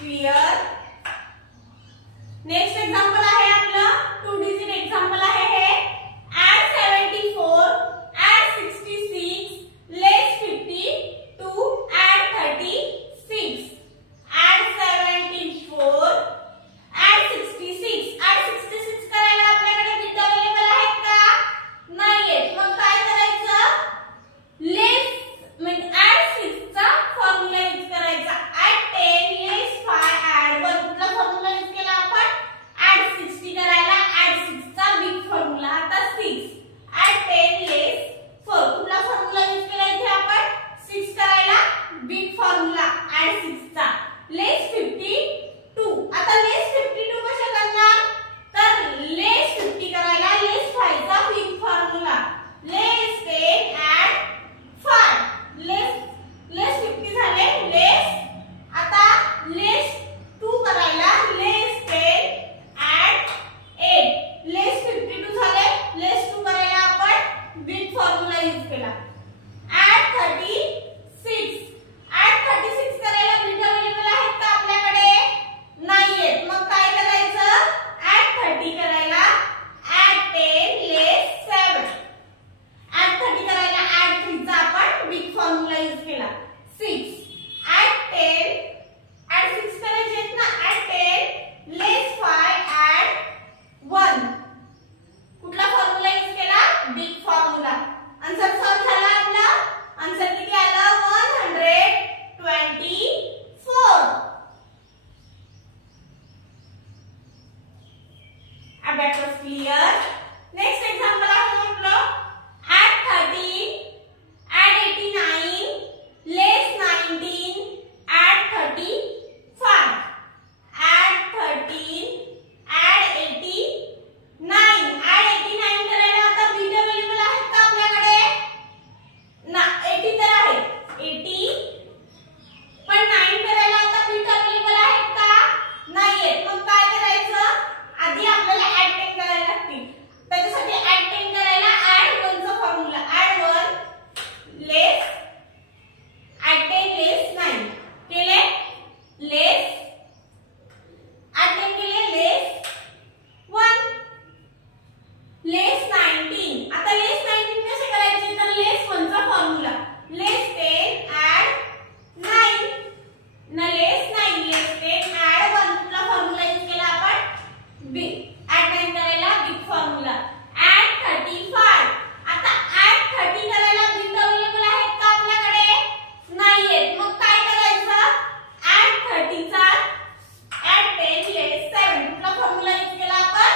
Clear. Next example आहे आपलं 2 digit example आहे हे. add 74 add 66 less 52 add 36. add 74 add 66 add 66 करायला आपल्याकडे बिट अवेलेबल आहेत का? नाहीयेत. मग काय करायचं? लेस म्हणजे add 6 चा फॉर्म्युला यूज करायचा. add 10 less 5 add 1 कुठला फॉर्म्युला यूज केला आपण? add 60 करायला add 6 चा बिग फॉर्म्युला आता 6. add 10 less 4 कुठला फॉर्म्युला यूज केला इथे आपण? 6 करायला बिग फॉर्म्युला add 6 चा. less 52 आता less 52 कशा करणार? तर less 50 करायला less 5 चा big formula less 10 add 5 less 50 झाले less. आता less 2 करायला less 10 add 8 less 52 झाले less 2 करायला आपण बिग फॉर्म्युला यूज केला. add 36 add 36 करायला बिट अवेलेबल आहेत का आपल्याकडे? नाहीयेत. मग काय करायचं? add 30 करायला add 10 less 7 add 30 करायला add 3 चा आपण बिग फॉर्म्युला यूज केला 6. add 10 add 6 करायचे आहेत ना. add 10 less 5 add 1 कुठला फॉर्म्युला यूज केला? Big formula. आन्सर सॉल्व झाला आपला. आन्सर किती आलं? 124. Abacus clear. नेक्स्ट एक्झाम्पल आहे आपलं add 13 add 89 less 19 add 35. add 13 add 89 add 89 करायला आता बिट अवेलेबल आहेत का आपल्याकडे? ना 80 तर आहे 80 पण 9 करायला आता बिट अवेलेबल आहेत का? नाहीयेत. मग काय करायचं? आधी आपल्याला add 10 करायला लागतील. त्याच्यासाठी add 10 करायला add 1 चा formula add 1 less add 10 less 9 केले less add 10 केले less 1 less 19. आता less 19 कसे करायचे? तर less 1 चा फॉर्म्युला less 10 add 9 ना less 9 less 10 add 1 कुठला फॉर्म्युला यूज केला आपण? बिग add 9 करायला बिग फॉर्म्युला add 35. आता add 30 करायला बिट अवेलेबल आहेत का आपल्याकडे? नाहीयेत. मग काय करायचं? add 30 चा add 10 less 7 कुठला फॉर्म्युला यूज केला आपण?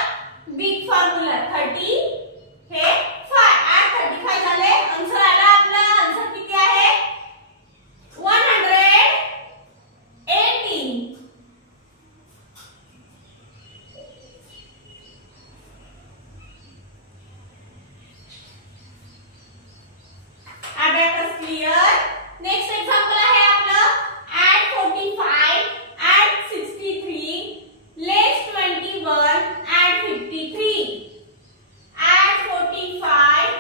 बिग फॉर्म्युला 30 हे 5 add 35 झाले. आन्सर आला आपला. आन्सर किती आहे? 118. Abacus clear. नेक्स्ट एक्झाम्पल आहे आपलं add 45 add 63 less 21 add 53. add 45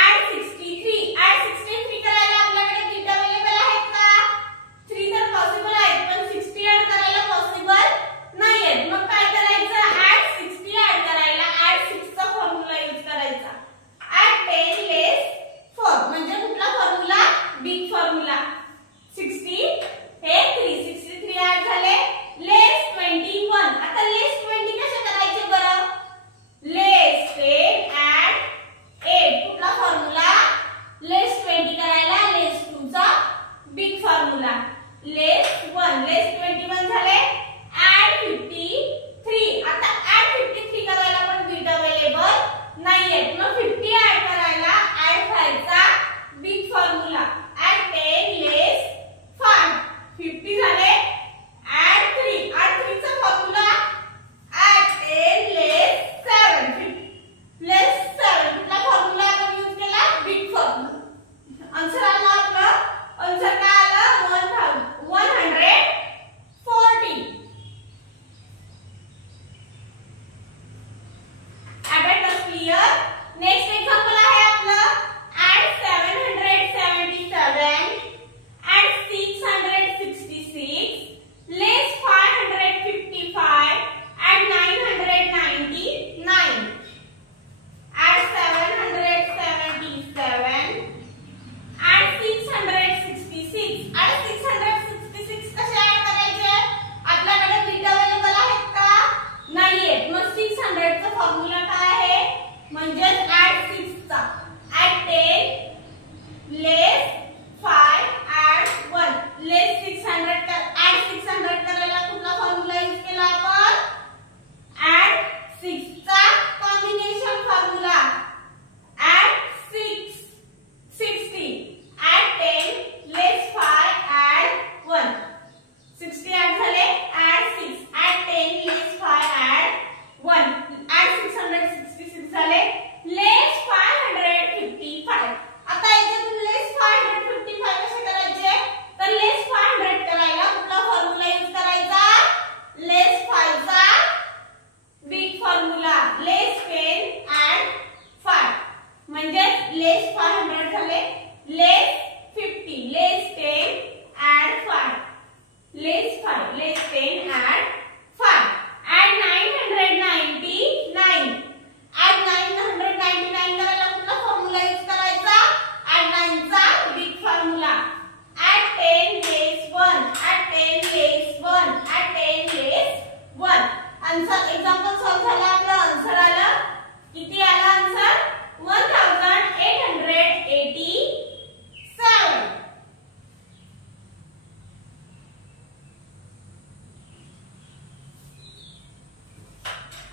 add 63 add 63 करायला आपल्याकडे बिट अवेलेबल आहेत का? 3 तर पॉसिबल आहेत पण 60 ऍड करायला पॉसिबल नाहीयेत. मग काय करायचं? add 60 ऍड करायला add 6 चा फॉर्म्युला यूज करायचा add 10 less 4 म्हणजे कुठला formula? Big formula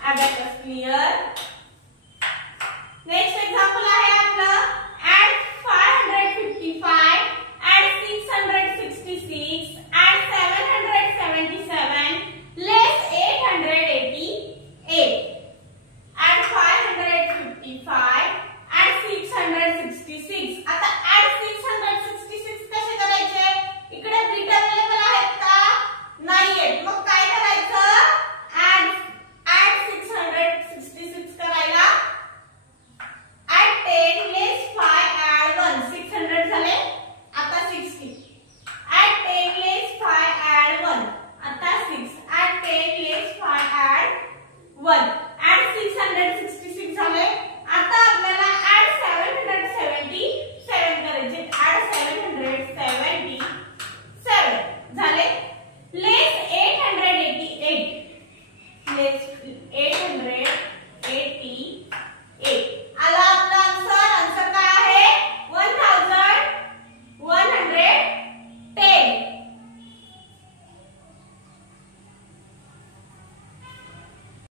Abacus clear.